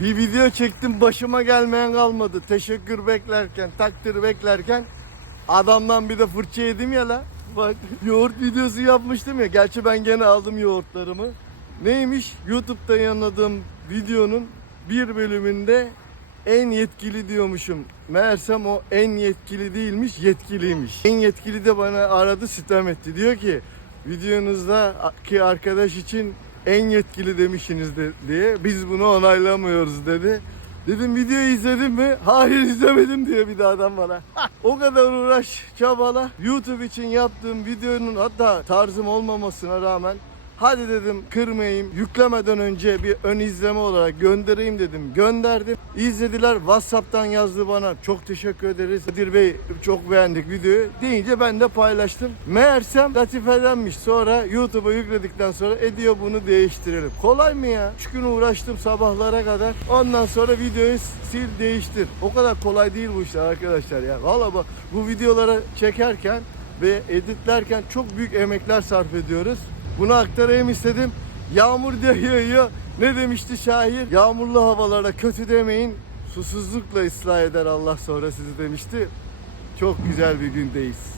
Bir video çektim başıma gelmeyen kalmadı. Teşekkür beklerken, takdir beklerken adamdan bir de fırça yedim ya la. Bak yoğurt videosu yapmıştım ya. Gerçi ben gene aldım yoğurtlarımı. Neymiş? YouTube'da yayınladığım videonun bir bölümünde en yetkili diyormuşum. Meğersem o en yetkili değilmiş, yetkiliymiş. En yetkili de bana aradı, sitem etti. Diyor ki videonuzda ki arkadaş için en yetkili demişsiniz de, diye. Biz bunu onaylamıyoruz dedi. Dedim videoyu izledin mi? Hayır izlemedim diyor bir de adam bana. o kadar uğraş, çabala. YouTube için yaptığım videonun hatta tarzım olmamasına rağmen Hadi dedim kırmayayım. Yüklemeden önce bir ön izleme olarak göndereyim dedim. Gönderdim. İzlediler. WhatsApp'tan yazdı bana. Çok teşekkür ederiz. Kadir Bey çok beğendik videoyu. Deyince ben de paylaştım. Meğersem latifedenmiş. Sonra YouTube'a yükledikten sonra ediyor bunu değiştirelim. Kolay mı ya? 3 gün uğraştım sabahlara kadar. Ondan sonra videoyu sil değiştir. O kadar kolay değil bu işler arkadaşlar ya. Valla bu videoları çekerken ve editlerken çok büyük emekler sarf ediyoruz. Bunu aktarayım istedim. Yağmur diye yağıyor. Ne demişti şair? Yağmurlu havalara kötü demeyin. Susuzlukla ıslah eder Allah sonra sizi demişti. Çok güzel bir gündeyiz.